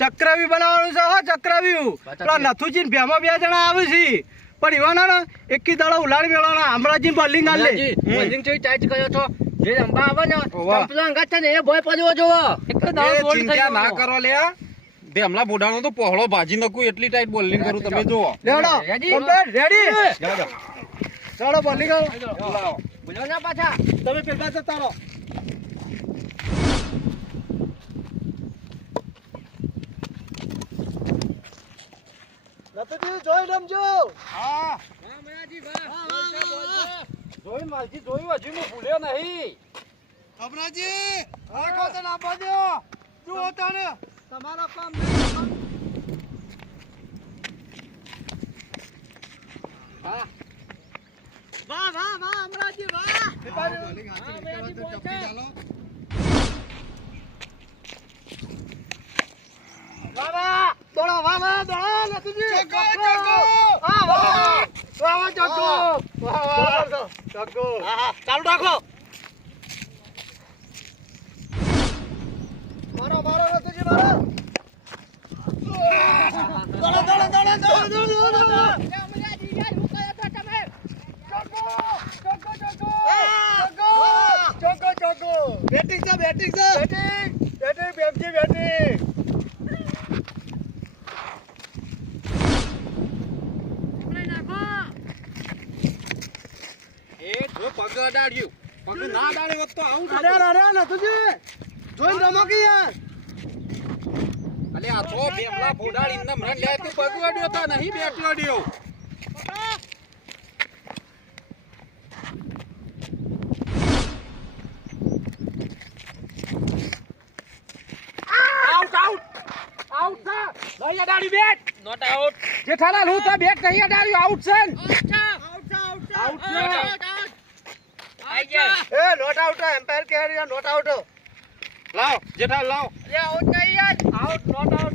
હા બનાવવાનું છે હો ચક્રવ્યુ પેલા નથુજી ને ભેમા બે જણા આવે છે. પણ એવાના ને એકી દાડા ઉલાડ મેળવાના હમણાંજી બલિંગ આલે. હમણાંજી, બોલિંગ કર્યો છો. જે આવે ને ઓવા. અંગાત છે ને એ ભય પડ્યો જોવો. એક દાડો બોલ થઈ ના કરો લે તે હમણાં બોડાનો તો પહોળો ભાજી નકું એટલી ટાઈટ બોલિંગ કરું તમે જુઓ. રેડી? ચાલો બર્લિંગ આવો. બોલો ના પાછા. તમે પેલા જતા રહો. નથુજી જોઈ લેમજો હા વાહ, મયાજી, વાહ. બોલજો. માલજી જોઈ હજી હું ભૂલ્યો નહીં ખબરાજી રાખો તો ના દો જુઓ તને તમારા કામ હા. વાહ વાહ વાહ અમરાજી વાહ હા, મયાજી, બોલજો. વાહ વાહ દોડો વાહ વાહ દોડો નથુજી ચકો ચકો વાહ વાહ. વાહ ચકો વાહ વાહ ચકો હા ચાલુ રાખો. મારો મારો નથુજી મારો. દોડો દોડો દોડો દોડો દોડો દોડો ચોકો ચોકો બેટિંગ છે બેટિંગ છે. બેટિંગ બેટિંગ બેમજી બેટિંગ એ જો પગ અડાડ્યું પગ ના અડાડ્યો તો આવું અરે. અરે નથુજી જોઈને રમો કે યાર અલે આ તો બેમલા ફોડાડી ને મરણ લે તું પગ અડ્યો તો નહીં બેટ અડ્યો આઉટ આઉટ આઉટ છે નહીં બેટ Not out. જેઠાલાલ હું તો બેટ નહીં અડાડ્યું આઉટ છે ને? આઉટ છે. આઉટ ગયા. એ નોટ આઉટ એમ્પાયર કહે રહ્યા નોટ આઉટ લાવ જેઠાલાલ લાવ. અરે out નહીં. આઉટ નોટ આઉટ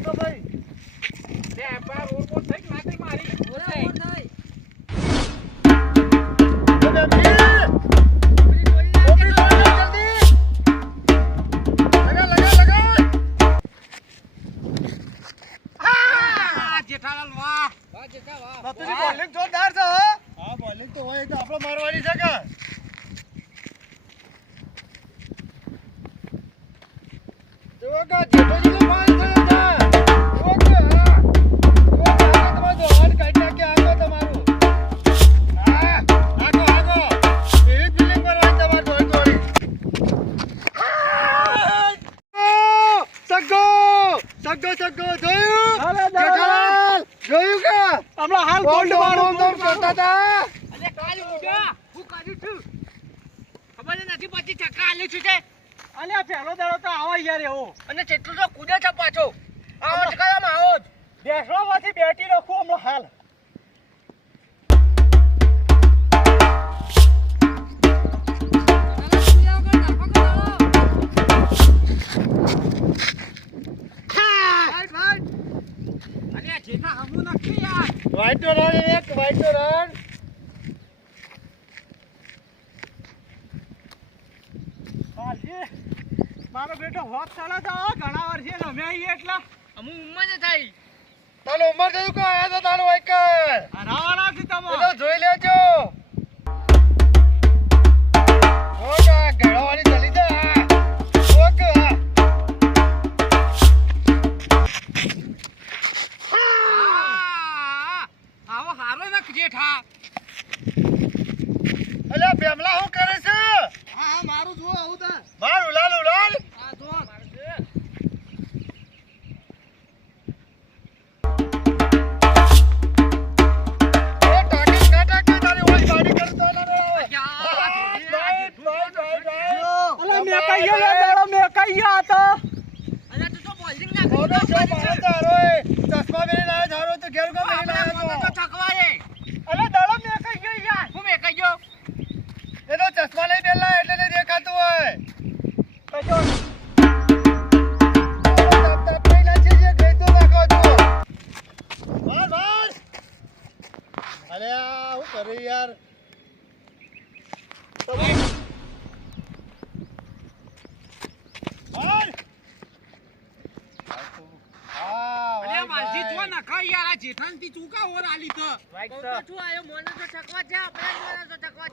દાડો તો આવા યાર એવો. અને જેટલું તો કૂદે છે પાછો. આવો જ આવો જ. બેસવામાંથી બેટી રાખું હમણાં હાલ. વાઈટ નો રન એક વાઈટ નો રન મારો બેટો હોત ચાલે તો ઘણા વર્ષે રમ્યા આવીએ એટલા. અમુ ઉંમર ને થાય. તારો ઉંમર થયું કે આયા તો તારો એક હરાવાના છે તમે તો જોઈ લેજો. ઓ ચલી જા જો.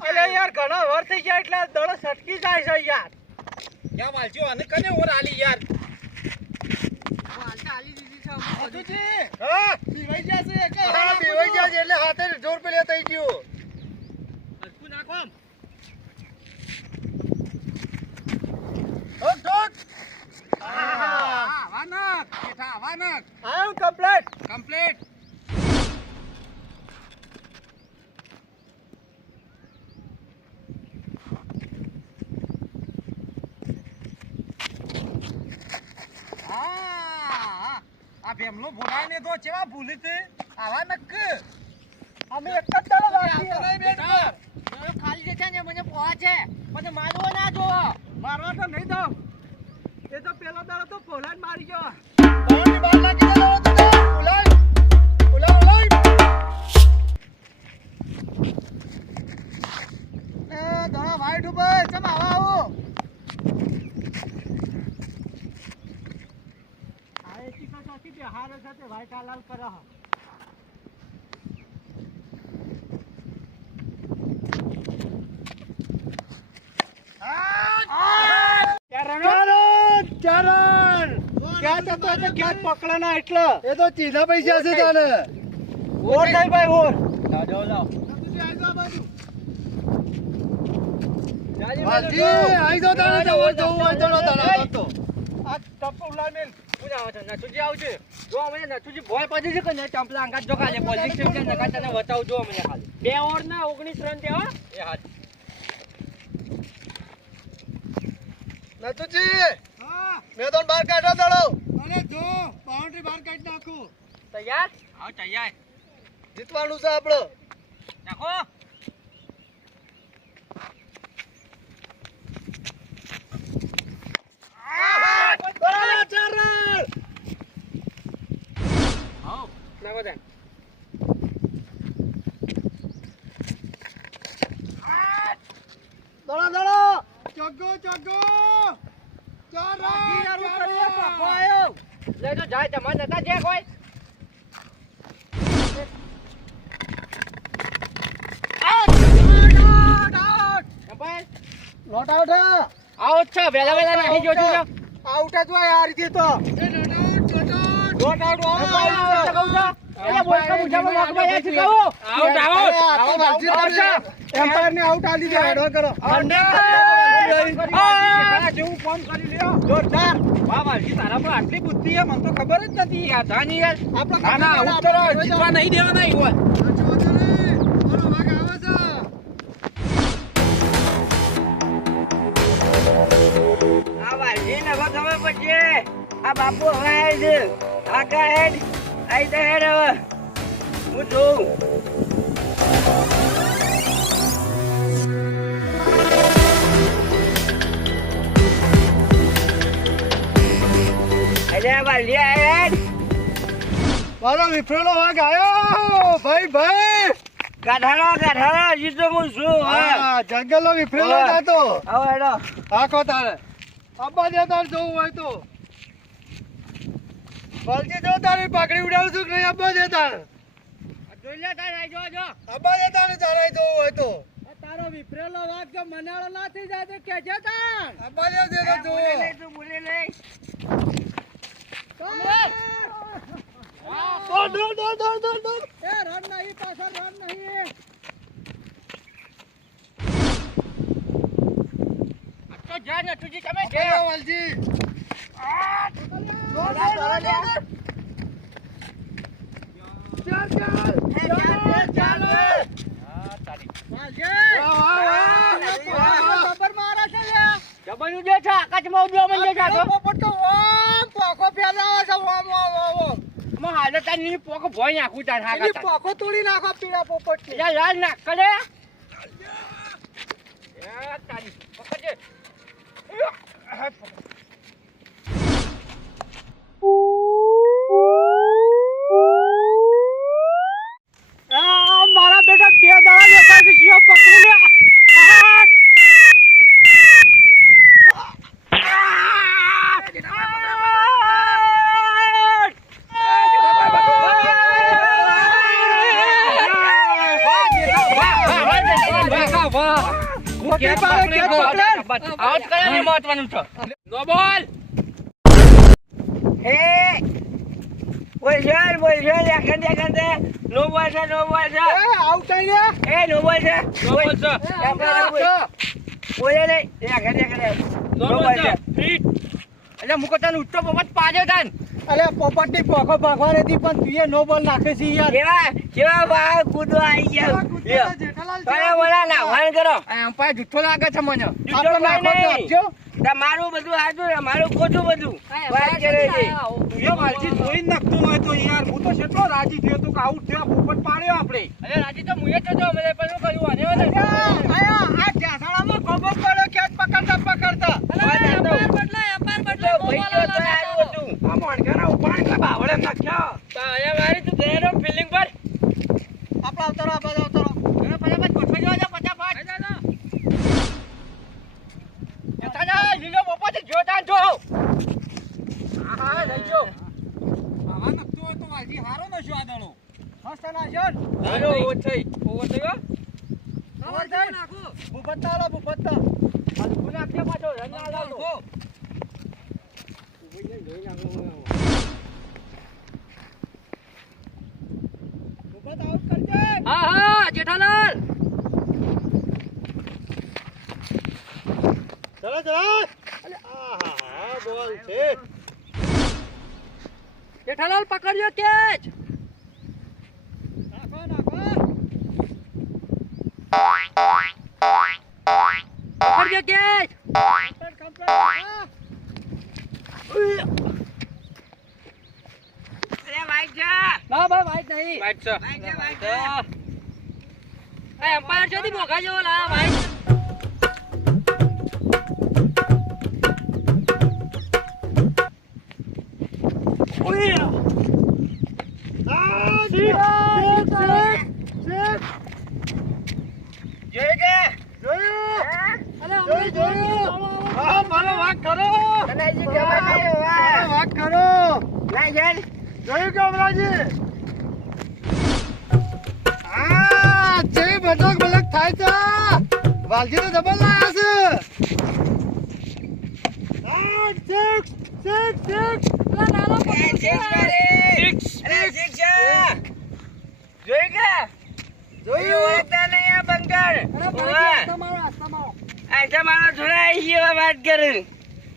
અલે યાર ઘણા વાર થઈ ગયા એટલે દડો સટકી જાય છે યાર. યા વાલજી અને કને ઓર આલી યાર? હાલતા હાલી દીધી છે હા? ગયા હા ગયા એટલે હાથે જોર પેલે થઈ ગયું. હરખું નાખો આમ. ઠોક વાનક વાનક આમ કમ્પ્લીટ કમ્પ્લીટ હા આ ભોડાઈને તો ચેવા ભૂલી તે આવા નક અમે એક જ દડો રાખીએ દડો ખાલી જે છે ને મને પોહા છે. મને મારવો ના જોવો. મારવા તો નહીં દો એ તો પેલો દડો તો પોલાડ મારી ગયો. દડોની બહાર દે દડો તો પોલાડ પોલાડ પોલાડ એ દડો વાઈટ ઉપર. ચમ આવા આવો આ એકી તો સાચી છે તે? સાથે વાઈટ કરે પકડાના એટલે? એ તો પૈસા છે તને. ઓર થાય ભાઈ ઓર. જાઓ જાઓ વાલજી આઈ દો તને જવું હોય તો આ ટપ્પો ઉલાડ મેલ. કોણ આવે છે? નથુજી આવશે. જો મને નથુજી ભોય પડી છે કે નહીં, ચંપલા અંગાત જો ખાલી. પોલીસ સ્ટેશન નકા તને બતાવું જો ખાલી. બે ઓવર ના ઓગણીસ રન થયા, એ હાથ નતુજી મેં તો બહાર કાઢો દડો. અને જો બાઉન્ડ્રી બહાર કાઢી નાખું. તૈયાર? હા તૈયાર. જીતવાનું છે આપણો નાખો હાઉ નાખો ત્યાં. દોડો દડો. ચગો ચગો. ચાર પાપો આયો. લે તો જાય તમારે નતા જે કોઈ. લોટ આઉટ આઉટ છે વેલા વેલા નહીં જોજો આઉટ જ હોય આ રીતે તો. આઉટ એમ્પાયર ને આઉટ આલી દે હેડો કરો. જોરદાર વાહ વાલજી તારા પર આટલી બુદ્ધિ છે મને તો ખબર જ નથી. યાર ધાની યાર. ના ના આવું કરો જીતવા નહીં દેવાના પડશે આ બાપુ હવે આવે છે. આખા હેડ આઈ તો હેડ હવે. હું જોઉં મારો વિફરેલો વાઘ આયો! ભાઈ ભાઈ! ગાઢાનો ગાઢાનો હજી તો હું છું હા. જંગલનો વિફરેલો હા. જાતો. હવે હેડો. આખો તારે. અબ્બા દે તારે જોવું હોય તો. બલજી જો તારી પાકડી ઉડાડું છું કે નહીં અબ્બા દે તાર. જોઈ લે તાર જો જો. અબ્બા દે તાર તારે જો હોય તો. તારો વિફરેલો વાત કે મનાળો ના થઈ જાય તો કેજે તાર. અબ્બા દે દે તો બોલે લે તું બોલે લે દોડ દોડ દોડ દોડ દોડ દોડ. એ રન નહીં પાછળ રન નહીં. તો જા ને તુજી તમે કે વાલજી. દોડ જબરનું જે છે આકાશમાં ઉડ્યો મને તો ઓમ પોકો ફેલાવે છે હાલે તારની પોકો ભોય નાખું તાર હા એની પોકો તોડી નાખો પીળા પોપટ લાલ નાખ એ તારી પકડજે આ બે દાડા દેખાય છે જીઓ પકડી લે. બોલ બોલ બોલ એખંડે એખંડે નો બોલ છે નો. બોલ છે એ, આઉટ થઈ ગયા. એ નો બોલ છે નો બોલ છે બોલ. બોલે નહીં લેખન લેખન નો બોલ છે ફીટ એટલે મુકો તને ઉઠતો પોપટ પાડ્યો તન. અલે પોપટની પોખો ભાગવાની હતી પણ તુએ નો બોલ નાખે છે યાર. કેવા કેવા બાળ કૂદો આવી ગયા. તમે બોલા ના વાન કરો. એમ અમ્પાયર જુઠ્ઠો લાગે છે મને. જુઠ્ઠો આપણે નાખો તો આપજો. તમારું બધું હાચું મારું ખોટું બધું. વાત કરે છે તું માલથી જોઈ નાખતો હોય તો યાર હું તો કેટલો રાજી થયો તો કે આઉટ થયો પોપટ પાડ્યો આપણે. અરે રાજી તો મુએ થયો મને પણ શું કર્યું આને વાને? આયા, આયા, આ જાસાળામાં ખોબો પડ્યો કેચ પકડતા પકડતા. તો. ભાઈ કયો તો હારું હતું. આ મોણકાના ઉપાણ કે બાવળે નાખ્યો? તો અહીંયા મારી તું ગયેલો ફિલિંગ પર. આપણા ઉતરો આપણા ઉતરો એને ફટાફટ ગોઠવી દેવા જા, ફટાફટ. જતા જા, લીલો પોપટ જો તાન જો. હા, હા, લઈ જો આવા નખતો તો વાલજી હારો નશો આ દળો ફર્સ્ટ ના ને. હાલો, ઓવર થઈ. ઓવર થયો? ખબર છે? ભૂપતતા આલો, ભૂપતતા. આ તો ગુના કે પાછો, રંગા લાવો. હા હા જેઠાલાલ ચલો, ચલો. અલે, આહાહા, બોલ છે. જેઠાલાલ પકડ્યો કેચ નાખો, નાખો. પકડ્યો કેચ કમ્પ્લીટ, કમ્પ્લીટ. હા. અરે વાઈટ છે ના ભાઈ વાઈટ નહીં વાઈટ છે વાઈટ છે વાઈટ છે એ એમ્પાયર છે દી મોઘા જેવો લા વાઈટ મારો વાત કરો જોયું કે અમરાજી? આ, જે બટક બટક થાય છે. વાલજી તો ડબલ લાયા છે. Six, six, six. six six છે. જોઈ ગયા જોયું? નહીં આ ગયો વાત કરે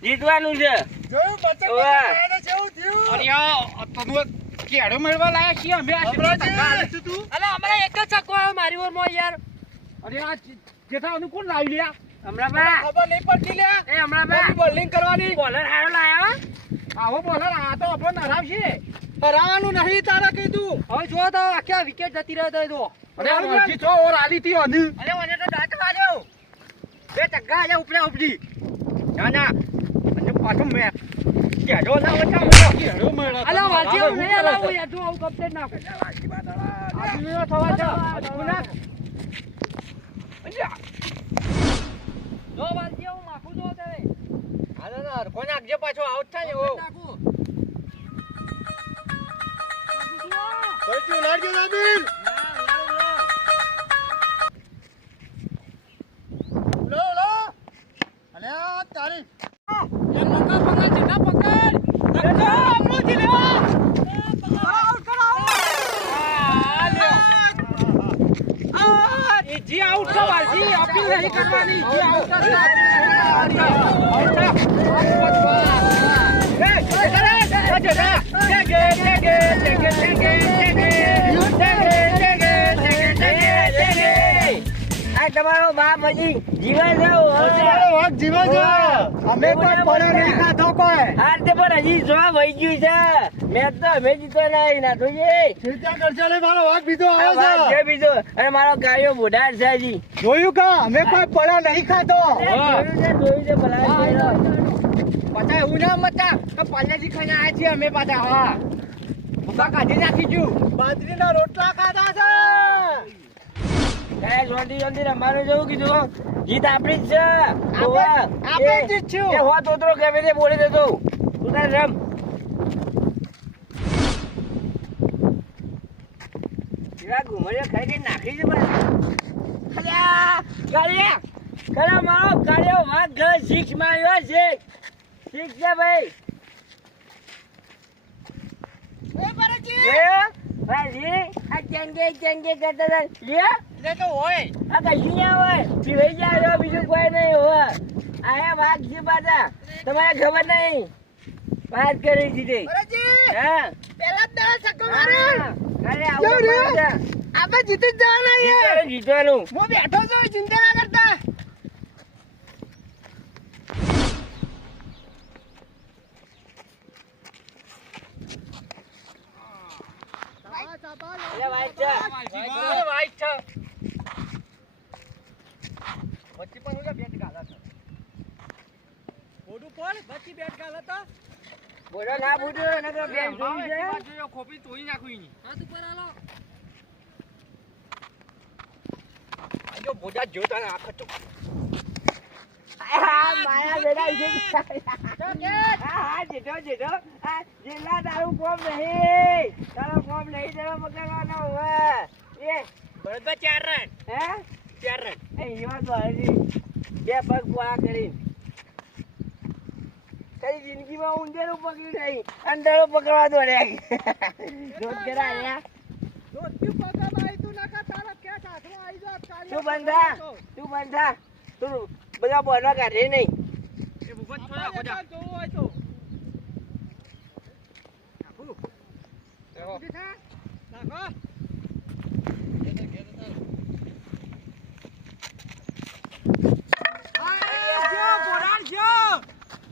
જીતવાનું છે. જોયું? બટક બટક ઓવે. થયું. અરે તને કેડો મેળવા લાયા છીએ અમે. આ અમરાજી. ટકા આલે છે તું? અલે અમારે એક જ ચક્કો આવ્યો મારી ઓરમાં યાર. અરે આ જેઠાનું કોણ લાવી લ્યા? હમણાં ખબર નહીં પડતી લ્યા. એ હમણાં બા બાકી કરવાની. બોલર હારો લાયો આવો બોલર આ તો હરાવાનું નહીં તારા કીધું. હવે જો તો આખી વિકેટ જતી રહે તો જો અરે. છો ઓર આલી થી અને અરે મને તો દાંત લાગ્યો બે ટક્કા આયા ઉપડે ઉપડી. ના ના. પાછો મે કેડો ના વચા કેળો મળ્યો અલા વાલજી હું હું નહીં લાવું યાર તું આવું કમ્પ્લેટ ના કર આજુ નહીં થવા છે આજુ અલ્યા જો વાલજી હું માખું જો તે હાલો ના કોને આગજે પાછો આઉટ થાય એવો. ભરતી ઉલાડજે રાબીન. લો, લો. અલે તારી. જી આઉટ થવા જી અપીલ નહીં કરવાની જી આઉટ થવા અપીલ નહીં તમારો બાપ હજી જીવે છે તમારો વાંક જીવે છે. અમે કોઈ પડે નહીં ખાધો કોઈ. હા તે પણ હજી જોવા વહી ગયું છે. મેચ તો અમે જીતો નહીં ના જોઈએ. ચિંતા કરશો નહીં, મારો વાંક બીજો આવ્યો છે. બીજો. અને મારો ગાયો બુઢાર છે હજી. જોયું કા? અમે કોઈ પડે નહીં ખાધો. જોયું છે ભલા પાછા એવું ના મતા કે પાલ્યાજી ખાઈને આવ્યા છીએ અમે પાછા. હા. ભૂકા કાઢી નાખી બાજરીના રોટલા ખાધા છે. રમવાનું જેવું કીધું જીત આપણી જ છે. આપણે- ઓવા. આપણે એ- હોત ઓતરો ગમે તે બોલી દેતો? તું તાર રમ. ઘુમરિયા ખાઈ ખાઈ નાખી છે. અલ્યા, ગાળિયા. ખરા મારો કાળિયો વાઘ ઘર શીખ માર્યો છે. શીખ છે ભાઈ. એ ભરતજી એ ભાઈ આ ચંગે ચંગે કરતા લે તો હોય. આ કશું ના હોય. પીવાઈ જાય તો બીજું કોઈ નહીં હોય. આયા વાઘ છે પાછા. તમારે ખબર નહીં. વાત કરી દીધી. હા? પેલા જ સકો મારે. અરે આવું આપણે જીતી જ જવાના છીએ જીતવાનું, હું બેઠો છું ચિંતા ના કરતા. છે. વાઈટ છે વચ્ચે પણ ઓલા બેટ ગાલા છે મોઢું બચી બેટ ગાલા હતો બોલો ના બુડો નકર બેન જોઈ છે ખોપી તોઈ નાખું એની. હાથ ઉપર આલો આજો બોજા જોતા ને આખો તો. હા માયા બેડા છે હા જીતો આ જિલ્લા તારું કોમ નહીં. તારો કોમ નહીં તારો પકડવાનો હવે એ. બળદા ચાર રન. હે? ચાર રન. એ ઈવા તો હજી બે પગ પુઆ કરી. કઈ જિંદગીમાં ઊંધેરું પકડ્યું નહીં. અંદર પકડવા દો રે. રોજ કરા આવી તું બંધા? તું બંધા? તું બધા બોલવા કાઢે નહીં. ખોજા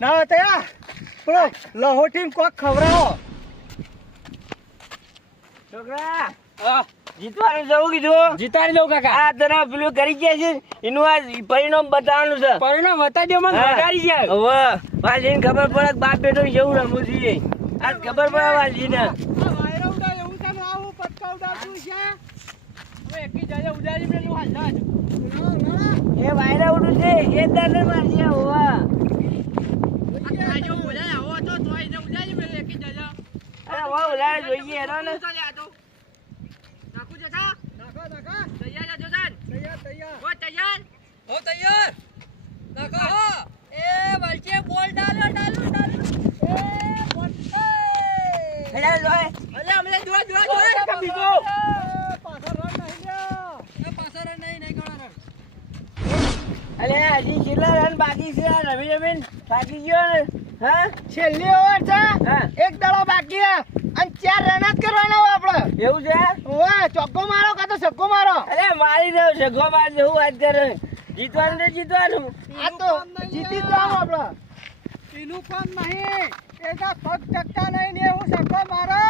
ના તયા. પેલો લહોટી કોક ખવડાવો. જીતવાનું જવું કીધું. જીતાડી દઉં કાકા. આ તને પેલું કરી ગયા છે એનું આ પરિણામ બતાવવાનું છે. પરિણામ બતાવી મને હા. જાય હવે વાલીને ખબર પડે કે બાપ બેટો જેવું રમવું જોઈએ. આ ખબર પડે વાલીને એ વાયરા ઉડું છે એ તને મારશે હોવા. ઓલા જોઈએ હેરો ને હેડા લોય. અલે હજી કેટલા રન બાકી છે? રમી રમીન થાકી ગયો ને? હા? છેલ્લી ઓવર છે. એક દડો બાકી છે. અને ચાર રન જ કરવાના હોય આપણે. એવું છે? ઓવે ચોગ્ગો મારો કાં તો છક્કો મારો? અરે મારી દેવ સગો મારી દઉં હું અત્યારે જીતવાનું ને જીતવાનું. આ તો જીતી જ જાવ આપણે. એનું કામ નહીં. એના પગ ચક્કા નહીં ને હું છક્કો મારો.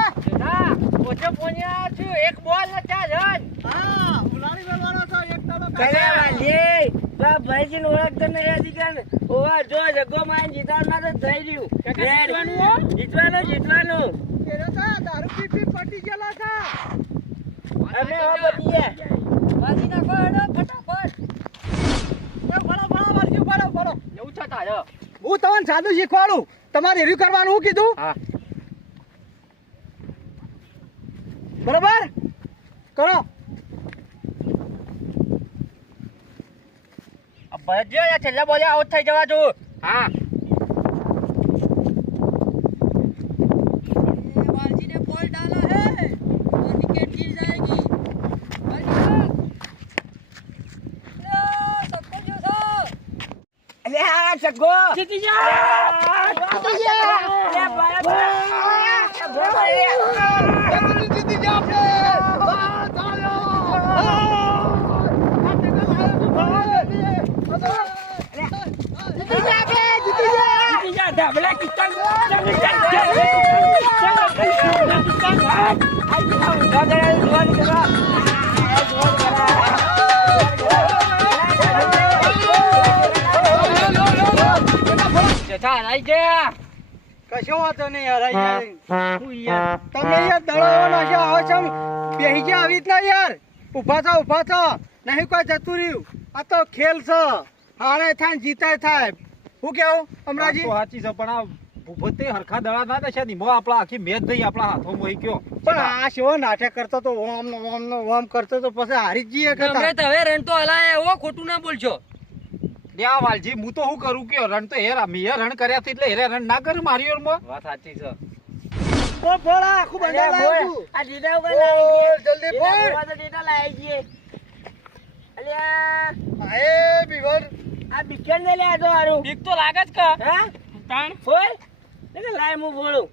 હા પોચે પોણ્યા છું. એક બોલ ને ચાર રન હા ઉલાડી મેળવાનો છો એક દડો કયા ભાઈજી ને ઓળખતો નહીં હજી કાન ઓવા જો જગો માં જીતવાનું તો થઈ રહ્યું. જીતવાનું જીતવાનું જીતવાનું. એનો તો દારૂ પી પી પટી ગયેલો છે. અમે હવે બચીએ વાજી નાખો હેડો ફટાફટ. એ ભરો ભરો વારસી ભરો ભરો એવું છે તારે? હું તમને સાદું શીખવાડું. તમારે રિવ્યુ કરવાનું હું કીધું? હા. બરોબર? કરો. ભરત છેલ્લા બોલે આઉટ થઈ જવા જો. હા. અલે આ સગો જીતી જીતી જા અલે બરાબર અલે બરાબર જીતી જાવ આપણે જીતી જા આપણે જીતી જા જીતી જા આઈ ગયા કશો વાંધો નહીં યાર યાર તમે યાર દળાવો નાખો આવો છો બેહી ગયા આવી રીતના યાર. ઊભા થો. નહીં કોઈ જતું રહ્યું. આ તો ખેલ છે. હારે થાય જીતાય થાય. હું કેવું અમરાજી? સાચી છે પણ આ ભૂપતે હરખા દડા ના દેશે નિમો આપણા આખી મેચ થઈ આપણા હાથો મોઈ ગયો. પણ આ શેવો નાટક કરતો તો ઓમ નો ઓમ નો ઓમ કરતો તો પછી હારી જઈએ કે તમે તે હવે રન તો હલાય એવો ખોટું ના બોલજો લ્યા વાલજી હું તો હું કરું કે રણ તો હેરા મે રણ કર્યા છે એટલે હેરા રણ ના કર્યું મારી ઓરમાં વાત સાચી છે. ઓ આ આખું અલ્યા, લાવ્યો. છું. આ દીદા ઉપર લાવી જલ્દી તો ડેટા લાવી દે. અલ્યા, આ બિકેન ને લે આજો હારું. બીક તો લાગે જ કા હા? તાણ બોલ. એટલે લાય હું બોલું.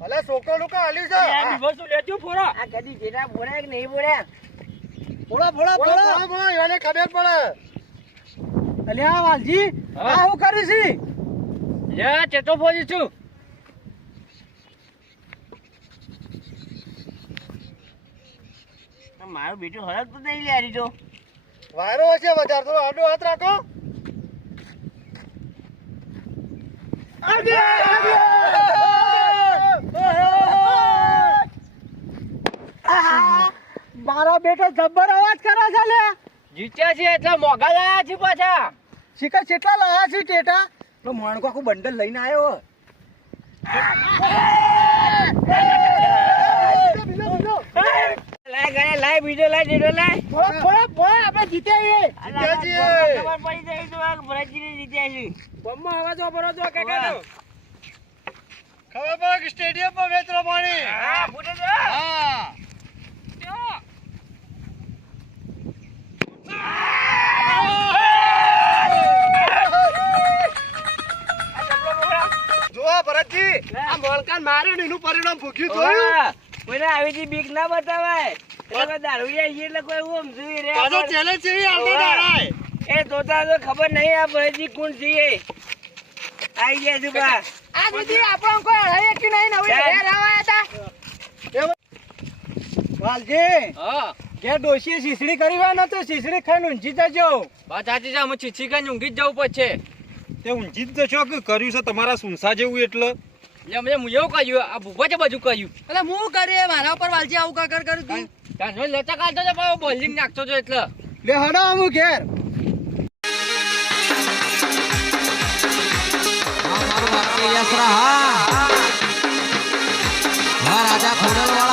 અલે છોકરો લોકો હાલ્યું છે આ દિવસો લેજો ફોરો આ કદી ડેટા બોલ્યા કે નહીં બોલ્યા? બોલા બોલા બોલા બોલા એને ખબર પડે અલ્યા વાલજી હા. આ હું કરીશી લે ચેટો ફોજી છું મારું બેટું હરક તો નહીં લે આરી જો વાયરો હશે વધારે થોડો આડો હાથ રાખો મારો બેટો જબ્બર અવાજ કરે છે લે. જીત્યા છે એટલે મોગા લાયા છે પાછા. શિખર કેટલા લાયા છે ટેટા? તો મોણકો આખું બંડલ લઈને આવ્યો લાય ગણે, લાય બીજો લાય ડેટો લાય. આપણે જીતે આ લાલા છીએ. ખબર પડી જાય તો આ ભરતજીને જીત્યા છે. બમ્મા અવાજ વાપરો છો કાકા ખબર પડે કે સ્ટેડિયમમાં મેચ પાણી. હા, ફૂટે તો. હા. જો ભરતજી આ મોલકાન માર્યું ને એનું પરિણામ ભૂખ્યું જોયું? કોઈને આવીથી બીક ના બતાવાય. એટલે દારૂ છીએ એટલે કોઈ ઓમ જોઈ રે પાછો. ચેલેન્જ છે એ આવતો ઓવા. દાડાય એ તોતા તો ખબર નહીં આ ભરતજી કોણ છે આઈ ગયા છું બા. આ દીદી આપણો કોઈ હરાય કે નહીં નવી ઘેર આવા હતા વાલજી હા. જે ડોશીએ શીસડી કરી હોય ને તો સીસડી ખાઈને ઊંઘી જજો. વાત સાચી છે અમે છીછી ખાઈને ઊંઘી જ જવું પડશે. તે ઊંઘી જ જશો કે કર્યું છે તમારા સુનસા જેવું એટલે? લે મને મુયો કહ્યું આ ભૂપા છે બાજુ કહ્યું. એટલે હું કરે મારા ઉપર વાલજી આવું કાકર કરું તું? તાનો લેતા કાઢતો છે પણ બોલિંગ નાખતો છો એટલે. લે હડો હું ઘેર. હા રાજા ખોડલવા